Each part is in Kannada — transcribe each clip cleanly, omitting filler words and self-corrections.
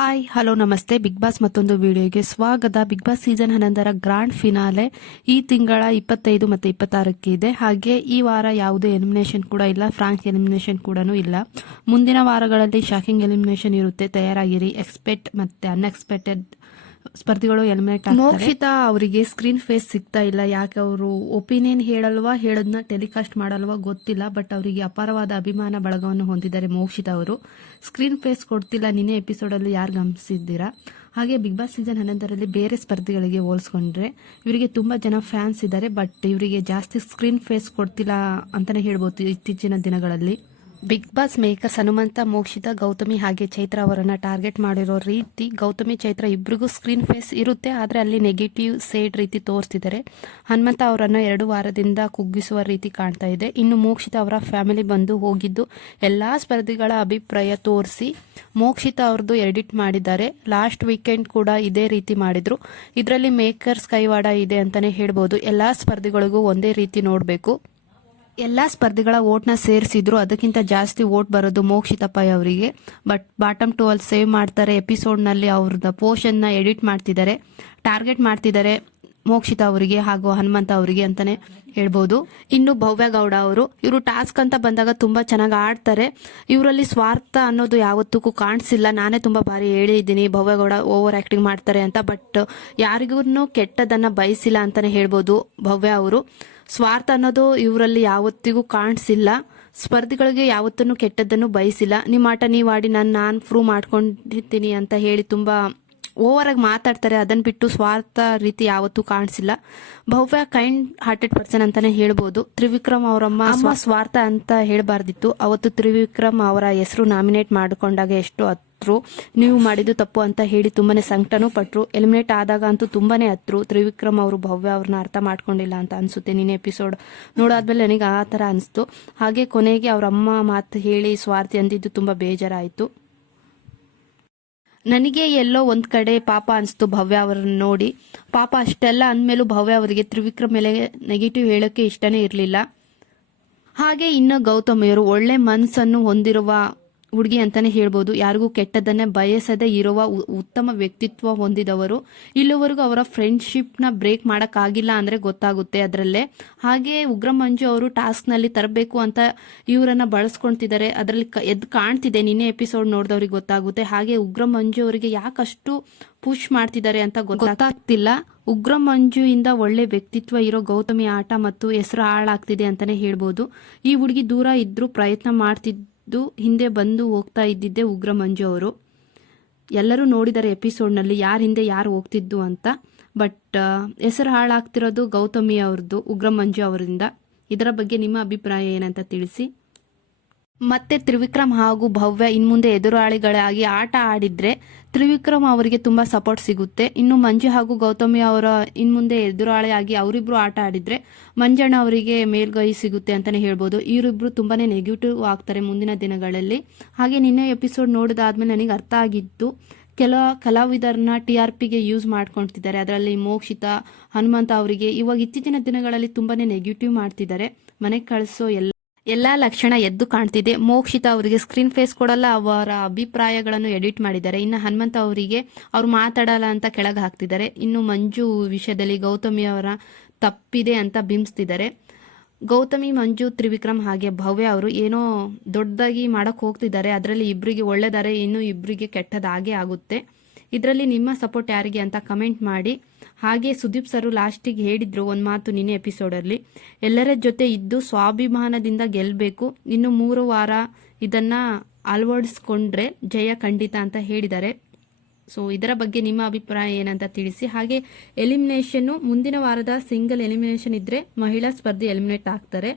ಹಾಯ್ ಹಲೋ ನಮಸ್ತೆ. ಬಿಗ್ ಬಾಸ್ ಮತ್ತೊಂದು ವಿಡಿಯೋಗೆ ಸ್ವಾಗತ. Bigg Boss season 11 grand finale ಈ ತಿಂಗಳ 25 ಮತ್ತು 26ಕ್ಕೆ ಇದೆ. ಹಾಗೆ ಈ ವಾರ ಯಾವುದೇ ಎಲಿಮಿನೇಷನ್ ಕೂಡ ಇಲ್ಲ, ಫ್ರಾಂಕ್ ಎಲಿಮಿನೇಷನ್ ಕೂಡ ಇಲ್ಲ. ಮುಂದಿನ ವಾರಗಳಲ್ಲಿ ಶಾಕಿಂಗ್ ಎಲಿಮಿನೇಷನ್ ಇರುತ್ತೆ, ತಯಾರಾಗಿರಿ. ಎಕ್ಸ್ಪೆಕ್ಟ್ ಮತ್ತೆ ಅನ್ಎಕ್ಸ್ಪೆಕ್ಟೆಡ್ ಸ್ಪರ್ಧಿಗಳು ಎಲಿಮಿನೇಟ್ ಆಗ್ತಾರೆ. ಮೋಕ್ಷಿತಾ ಅವರಿಗೆ ಸ್ಕ್ರೀನ್ ಫೇಸ್ ಸಿಗ್ತಾ ಇಲ್ಲ. ಯಾಕೆ ಅವರು ಒಪಿನಿಯನ್ ಹೇಳಲ್ವಾ, ಹೇಳೋದನ್ನ ಟೆಲಿಕಾಸ್ಟ್ ಮಾಡಲ್ವಾ ಗೊತ್ತಿಲ್ಲ. ಬಟ್ ಅವರಿಗೆ ಅಪಾರವಾದ ಅಭಿಮಾನ ಬಳಗವನ್ನು ಹೊಂದಿದ್ದಾರೆ ಮೋಕ್ಷಿತಾ ಅವರು. ಸ್ಕ್ರೀನ್ ಫೇಸ್ ಕೊಡ್ತಿಲ್ಲ. ನಿನ್ನೆ ಎಪಿಸೋಡ್ ಅಲ್ಲಿ ಯಾರು ಗಮನಿಸಿದ್ದೀರಾ? ಹಾಗೆ ಬಿಗ್ ಬಾಸ್ ಸೀಸನ್ 11ರಲ್ಲಿ ಬೇರೆ ಸ್ಪರ್ಧಿಗಳಿಗೆ ಹೋಲಿಸ್ಕೊಂಡ್ರೆ ಇವರಿಗೆ ತುಂಬಾ ಜನ ಫ್ಯಾನ್ಸ್ ಇದ್ದಾರೆ. ಬಟ್ ಇವರಿಗೆ ಜಾಸ್ತಿ ಸ್ಕ್ರೀನ್ ಫೇಸ್ ಕೊಡ್ತಿಲ್ಲ ಅಂತಾನೆ ಹೇಳ್ಬೋದು ಇತ್ತೀಚಿನ ದಿನಗಳಲ್ಲಿ. Bigg Boss makers Hanumantha, Mokshitha, Gauthami ಹಾಗೆ ಚೈತ್ರ ಅವರನ್ನ ಟಾರ್ಗೆಟ್ ಮಾಡಿರೋ ರೀತಿ, ಗೌತಮಿ ಚೈತ್ರ ಇಬ್ಬರಿಗೂ ಸ್ಕ್ರೀನ್ ಫೇಸ್ ಇರುತ್ತೆ, ಆದರೆ ಅಲ್ಲಿ ನೆಗೆಟಿವ್ ಸೇಡ್ ರೀತಿ ತೋರಿಸ್ತಿದ್ದಾರೆ. ಹನುಮಂತ ಅವರನ್ನ 2 ವಾರದಿಂದ ಕುಗ್ಗಿಸುವ ರೀತಿ ಕಾಣ್ತಾ ಇದೆ. ಇನ್ನು ಮೋಕ್ಷಿತಾ ಅವರ ಫ್ಯಾಮಿಲಿ ಬಂದು ಹೋಗಿದ್ದು ಎಲ್ಲಾ ಸ್ಪರ್ಧಿಗಳ ಅಭಿಪ್ರಾಯ ತೋರಿಸಿ ಮೋಕ್ಷಿತಾ ಅವ್ರದ್ದು ಎಡಿಟ್ ಮಾಡಿದ್ದಾರೆ. ಲಾಸ್ಟ್ ವೀಕೆಂಡ್ ಕೂಡ ಇದೇ ರೀತಿ ಮಾಡಿದ್ರು. ಇದರಲ್ಲಿ ಮೇಕರ್ಸ್ ಕೈವಾಡ ಇದೆ ಅಂತಾನೆ ಹೇಳ್ಬೋದು. ಎಲ್ಲಾ ಸ್ಪರ್ಧಿಗಳಿಗೂ ಒಂದೇ ರೀತಿ ನೋಡಬೇಕು. ಎಲ್ಲಾ ಸ್ಪರ್ಧಿಗಳ ವೋಟ್ನ ಸೇರಿಸಿದ್ರು, ಅದಕ್ಕಿಂತ ಜಾಸ್ತಿ ವೋಟ್ ಬರೋದು ಮೋಕ್ಷಿತಾ ಪೈ ಅವರಿಗೆ. ಬಟ್ ಬಾಟಮ್ 2 ಅಲ್ಲಿ ಸೇವ್ ಮಾಡ್ತಾರೆ. ಎಪಿಸೋಡ್ನಲ್ಲಿ ಅವ್ರದ್ದು ಪೋಷನ್ನ ಎಡಿಟ್ ಮಾಡ್ತಿದ್ದಾರೆ, ಟಾರ್ಗೆಟ್ ಮಾಡ್ತಿದ್ದಾರೆ ಮೋಕ್ಷಿತಾ ಅವರಿಗೆ ಹಾಗೂ ಹನುಮಂತ ಅವರಿಗೆ ಅಂತಾನೆ ಹೇಳ್ಬೋದು. ಇನ್ನು ಭವ್ಯ ಗೌಡ ಇವರು ಟಾಸ್ಕ್ ಅಂತ ಬಂದಾಗ ತುಂಬಾ ಚೆನ್ನಾಗಿ ಆಡ್ತಾರೆ. ಇವರಲ್ಲಿ ಸ್ವಾರ್ಥ ಅನ್ನೋದು ಯಾವತ್ತೂ ಕಾಣಿಸಿಲ್ಲ. ನಾನೇ ತುಂಬಾ ಬಾರಿ ಹೇಳಿದ್ದೀನಿ ಭವ್ಯ ಗೌಡ ಓವರ್ ಆಕ್ಟಿಂಗ್ ಮಾಡ್ತಾರೆ ಅಂತ. ಬಟ್ ಯಾರಿಗೂ ಕೆಟ್ಟದನ್ನ ಬಯಸಿಲ್ಲ ಅಂತಾನೆ ಹೇಳ್ಬೋದು ಭವ್ಯ ಅವರು. ಸ್ವಾರ್ಥ ಅನ್ನೋದು ಇವರಲ್ಲಿ ಯಾವತ್ತಿಗೂ ಕಾಣಿಸಿಲ್ಲ. ಸ್ಪರ್ಧಿಗಳಿಗೆ ಯಾವತ್ತೂ ಕೆಟ್ಟದ್ದನ್ನು ಬಯಸಿಲ್ಲ. ನಿಮ್ಮ ಆಟ ನೀವು ಆಡಿ, ನಾನು ಪ್ರೂವ್ ಮಾಡ್ಕೊಂಡಿರ್ತೀನಿ ಅಂತ ಹೇಳಿ ತುಂಬಾ ಓವರ್ ಆಗಿ ಮಾತಾಡ್ತಾರೆ. ಅದನ್ನ ಬಿಟ್ಟು ಸ್ವಾರ್ಥ ರೀತಿ ಯಾವತ್ತೂ ಕಾಣಿಸಿಲ್ಲ. ಭವ್ಯ ಕೈಂಡ್ ಹಾರ್ಟೆಡ್ ಪರ್ಸನ್ ಅಂತಾನೆ ಹೇಳ್ಬೋದು. ತ್ರಿವಿಕ್ರಮ್ ಅವರಮ್ಮ ಸ್ವಾರ್ಥ ಅಂತ ಹೇಳಬಾರ್ದಿತ್ತು. ಅವತ್ತು ತ್ರಿವಿಕ್ರಮ್ ಅವರ ಹೆಸರು ನಾಮಿನೇಟ್ ಮಾಡಿಕೊಂಡಾಗ ಎಷ್ಟು ಹತ್ರು, ನೀವು ಮಾಡಿದ್ದು ತಪ್ಪು ಅಂತ ಹೇಳಿ ತುಂಬಾನೇ ಸಂಕಟನೂ ಪಟ್ರು. ಎಲಿಮಿನೇಟ್ ಆದಾಗ ಅಂತೂ ತುಂಬಾನೇ ಹತ್ರು. ತ್ರಿವಿಕ್ರಮ್ ಅವರು ಭವ್ಯ ಅವ್ರನ್ನ ಅರ್ಥ ಮಾಡ್ಕೊಂಡಿಲ್ಲ ಅಂತ ಅನ್ಸುತ್ತೆ. ನಿನ್ನೆ ಎಪಿಸೋಡ್ ನೋಡಾದ್ಮೇಲೆ ನನಗೆ ಆ ತರ ಅನಿಸ್ತು. ಹಾಗೆ ಕೊನೆಗೆ ಅವ್ರ ಅಮ್ಮ ಮಾತು ಹೇಳಿ ಸ್ವಾರ್ಥಿ ಅಂದಿದ್ದು ತುಂಬಾ ಬೇಜಾರಾಯಿತು. ನನಗೆ ಎಲ್ಲೋ ಒಂದ್ ಕಡೆ ಪಾಪ ಅನಿಸ್ತು ಭವ್ಯ ಅವರನ್ನು ನೋಡಿ. ಪಾಪ ಅಷ್ಟೆಲ್ಲ ಅಂದ್ಮೇಲೂ ಭವ್ಯ ಅವರಿಗೆ ತ್ರಿವಿಕ್ರಮ್ ಮೇಲೆ ನೆಗೆಟಿವ್ ಹೇಳೋಕೆ ಇಷ್ಟನೇ ಇರಲಿಲ್ಲ. ಹಾಗೆ ಇನ್ನು ಗೌತಮಿಯರು ಒಳ್ಳೆ ಮನಸ್ಸನ್ನು ಹೊಂದಿರುವ ಹುಡುಗಿ ಅಂತಾನೆ ಹೇಳ್ಬೋದು. ಯಾರಿಗೂ ಕೆಟ್ಟದನ್ನೇ ಬಯಸದೆ ಇರುವ ಉತ್ತಮ ವ್ಯಕ್ತಿತ್ವ ಹೊಂದಿದವರು. ಇಲ್ಲಿವರೆಗೂ ಅವರ ಫ್ರೆಂಡ್ಶಿಪ್ ನ ಬ್ರೇಕ್ ಮಾಡಕ್ಕಾಗಿಲ್ಲ ಅಂದ್ರೆ ಗೊತ್ತಾಗುತ್ತೆ ಅದರಲ್ಲೇ. ಹಾಗೆ ಉಗ್ರ ಮಂಜು ಅವರು ಟಾಸ್ಕ್ ನಲ್ಲಿ ತರಬೇಕು ಅಂತ ಇವರನ್ನ ಬಳಸ್ಕೊಂತಿದ್ದಾರೆ. ಅದರಲ್ಲಿ ಎದ್ದು ಕಾಣ್ತಿದೆ. ನಿನ್ನೆ ಎಪಿಸೋಡ್ ನೋಡಿದವ್ರಿಗೆ ಗೊತ್ತಾಗುತ್ತೆ. ಹಾಗೆ ಉಗ್ರ ಮಂಜು ಅವರಿಗೆ ಯಾಕಷ್ಟು ಪುಷ್ ಮಾಡ್ತಿದ್ದಾರೆ ಅಂತ ಗೊತ್ತಾಗ್ತಿಲ್ಲ. ಉಗ್ರ ಮಂಜು ಇಂದ ಒಳ್ಳೆ ವ್ಯಕ್ತಿತ್ವ ಇರೋ ಗೌತಮಿ ಆಟ ಮತ್ತು ಹೆಸರು ಹಾಳಾಗ್ತಿದೆ ಅಂತಾನೆ ಹೇಳ್ಬೋದು. ಈ ಹುಡುಗಿ ದೂರ ಇದ್ರು ಪ್ರಯತ್ನ ಮಾಡ್ತಿದ್ದು ಹಿಂದೆ ಬಂದು ಹೋಗ್ತಾ ಇದ್ದಿದ್ದೆ ಉಗ್ರ ಮಂಜು ಅವರು. ಎಲ್ಲರೂ ನೋಡಿದ್ದಾರೆ ಎಪಿಸೋಡ್ನಲ್ಲಿ ಯಾರ ಹಿಂದೆ ಯಾರು ಹೋಗ್ತಿದ್ದು ಅಂತ. ಬಟ್ ಹೆಸರು ಹಾಳಾಗ್ತಿರೋದು ಗೌತಮಿ ಅವ್ರದ್ದು, ಉಗ್ರ ಮಂಜು ಅವರಿಂದ. ಇದರ ಬಗ್ಗೆ ನಿಮ್ಮ ಅಭಿಪ್ರಾಯ ಏನಂತ ತಿಳಿಸಿ. ಮತ್ತೆ ತ್ರಿವಿಕ್ರಮ್ ಹಾಗೂ ಭವ್ಯ ಇನ್ಮುಂದೆ ಎದುರಾಳಿಗಳಾಗಿ ಆಟ ಆಡಿದ್ರೆ ತ್ರಿವಿಕ್ರಮ್ ಅವರಿಗೆ ತುಂಬಾ ಸಪೋರ್ಟ್ ಸಿಗುತ್ತೆ. ಇನ್ನು ಮಂಜು ಹಾಗೂ ಗೌತಮಿ ಅವರ ಇನ್ಮುಂದೆ ಎದುರಾಳಿಯಾಗಿ ಅವರಿಬ್ರು ಆಟ ಆಡಿದ್ರೆ ಮಂಜಣ್ಣ ಅವರಿಗೆ ಮೇಲ್ಗೈ ಸಿಗುತ್ತೆ ಅಂತಾನೆ ಹೇಳ್ಬೋದು. ಇವರಿಬ್ರು ತುಂಬಾನೇ ನೆಗೆಟಿವ್ ಆಗ್ತಾರೆ ಮುಂದಿನ ದಿನಗಳಲ್ಲಿ. ಹಾಗೆ ನಿನ್ನೆ ಎಪಿಸೋಡ್ ನೋಡಿದಾದ್ಮೇಲೆ ನನಗೆ ಅರ್ಥ ಆಗಿದ್ದು, ಕಲಾವಿದರನ್ನ TRPಗೆ ಯೂಸ್ ಮಾಡ್ಕೊಳ್ತಿದ್ದಾರೆ. ಅದರಲ್ಲಿ ಮೋಕ್ಷಿತಾ, ಹನುಮಂತ ಅವರಿಗೆ ಇವಾಗ ಇತ್ತೀಚಿನ ದಿನಗಳಲ್ಲಿ ತುಂಬಾನೇ ನೆಗೆಟಿವ್ ಮಾಡ್ತಿದ್ದಾರೆ. ಮನೆಗೆ ಕಳಿಸೋ ಎಲ್ಲಾ ಲಕ್ಷಣ ಎದ್ದು ಕಾಣ್ತಿದೆ. ಮೋಕ್ಷಿತಾ ಅವರಿಗೆ ಸ್ಕ್ರೀನ್ ಫೇಸ್ ಕೊಡಲ್ಲ, ಅವರ ಅಭಿಪ್ರಾಯಗಳನ್ನು ಎಡಿಟ್ ಮಾಡಿದ್ದಾರೆ. ಇನ್ನು ಹನುಮಂತ ಅವರಿಗೆ ಅವ್ರು ಮಾತಾಡಲ್ಲ ಅಂತ ಕೆಳಗೆ ಹಾಕ್ತಿದ್ದಾರೆ. ಇನ್ನು ಮಂಜು ವಿಷಯದಲ್ಲಿ ಗೌತಮಿ ಅವರ ತಪ್ಪಿದೆ ಅಂತ ಬಿಂಬಿಸ್ತಿದ್ದಾರೆ. ಗೌತಮಿ, ಮಂಜು, ತ್ರಿವಿಕ್ರಮ್ ಹಾಗೆ ಭವ್ಯ ಅವರು ಏನೋ ದೊಡ್ಡದಾಗಿ ಮಾಡಕ್ ಹೋಗ್ತಿದ್ದಾರೆ. ಅದರಲ್ಲಿ ಇಬ್ಬರಿಗೆ ಒಳ್ಳೆದಾರೆ, ಇನ್ನು ಇಬ್ಬರಿಗೆ ಕೆಟ್ಟದಾಗೆ ಆಗುತ್ತೆ. ಇದರಲ್ಲಿ ನಿಮ್ಮ ಸಪೋರ್ಟ್ ಯಾರಿಗೆ ಅಂತ ಕಮೆಂಟ್ ಮಾಡಿ. ಹಾಗೆ ಸುದೀಪ್ ಸರ್ ಲಾಸ್ಟಿಗೆ ಹೇಳಿದ್ರು ಒಂದು ಮಾತು ನಿನ್ನೆ ಎಪಿಸೋಡಲ್ಲಿ, ಎಲ್ಲರ ಜೊತೆ ಇದ್ದು ಸ್ವಾಭಿಮಾನದಿಂದ ಗೆಲ್ಲಬೇಕು, ಇನ್ನು 3 ವಾರ ಇದನ್ನ ಅಳವಡಿಸ್ಕೊಂಡ್ರೆ ಜಯ ಖಂಡಿತ ಅಂತ ಹೇಳಿದ್ದಾರೆ. ಸೊ ಇದರ ಬಗ್ಗೆ ನಿಮ್ಮ ಅಭಿಪ್ರಾಯ ಏನಂತ ತಿಳಿಸಿ. ಹಾಗೆ ಎಲಿಮಿನೇಷನ್ ಮುಂದಿನ ವಾರದ ಸಿಂಗಲ್ ಎಲಿಮಿನೇಷನ್ ಇದ್ರೆ ಮಹಿಳಾ ಸ್ಪರ್ಧಿ ಎಲಿಮಿನೇಟ್ ಆಗ್ತಾರೆ.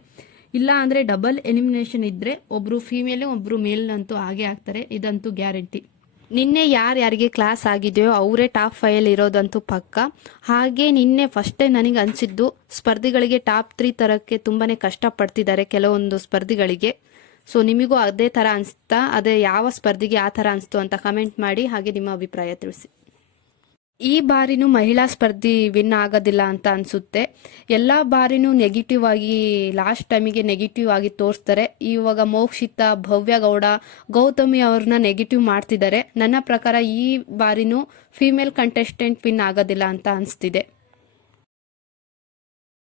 ಇಲ್ಲ ಅಂದ್ರೆ ಡಬಲ್ ಎಲಿಮಿನೇಷನ್ ಇದ್ರೆ ಒಬ್ರು ಫೀಮೇಲ್ ಒಬ್ರು ಮೇಲ್ ಅಂತೂ ಹಾಗೆ ಆಗ್ತಾರೆ, ಇದಂತೂ ಗ್ಯಾರಂಟಿ. ನಿನ್ನೆ ಯಾರ್ಯಾರಿಗೆ ಕ್ಲಾಸ್ ಆಗಿದೆಯೋ ಅವರೇ ಟಾಪ್ 5 ಇರೋದಂತೂ ಪಕ್ಕ. ಹಾಗೆ ನಿನ್ನೆ ಫಸ್ಟ್ ಟೈಮ್ ನನಗೆ ಅನಿಸಿದ್ದು ಸ್ಪರ್ಧಿಗಳಿಗೆ ಟಾಪ್ 3 ತರಕ್ಕೆ ತುಂಬಾನೇ ಕಷ್ಟ ಪಡ್ತಿದ್ದಾರೆ ಕೆಲವೊಂದು ಸ್ಪರ್ಧಿಗಳಿಗೆ. ಸೊ ನಿಮಗೂ ಅದೇ ತರ ಅನಿಸ್ತಾ, ಅದೇ ಯಾವ ಸ್ಪರ್ಧಿಗೆ ಆ ತರ ಅನಿಸ್ತು ಅಂತ ಕಮೆಂಟ್ ಮಾಡಿ. ಹಾಗೆ ನಿಮ್ಮ ಅಭಿಪ್ರಾಯ ತಿಳಿಸಿ. ಈ ಬಾರಿನೂ ಮಹಿಳಾ ಸ್ಪರ್ಧಿ ವಿನ್ ಆಗೋದಿಲ್ಲ ಅಂತ ಅನ್ಸುತ್ತೆ. ಎಲ್ಲ ಬಾರಿನೂ ನೆಗೆಟಿವ್ ಆಗಿ ಲಾಸ್ಟ್ ಟೈಮಿಗೆ ನೆಗೆಟಿವ್ ಆಗಿ ತೋರಿಸ್ತಾರೆ. ಇವಾಗ ಮೋಕ್ಷಿತಾ, ಭವ್ಯ ಗೌಡ, ಗೌತಮಿ ಅವ್ರನ್ನ ನೆಗೆಟಿವ್ ಮಾಡ್ತಿದ್ದಾರೆ. ನನ್ನ ಪ್ರಕಾರ ಈ ಬಾರಿನೂ ಫಿಮೇಲ್ ಕಂಟೆಸ್ಟೆಂಟ್ ವಿನ್ ಆಗೋದಿಲ್ಲ ಅಂತ ಅನಿಸ್ತಿದೆ.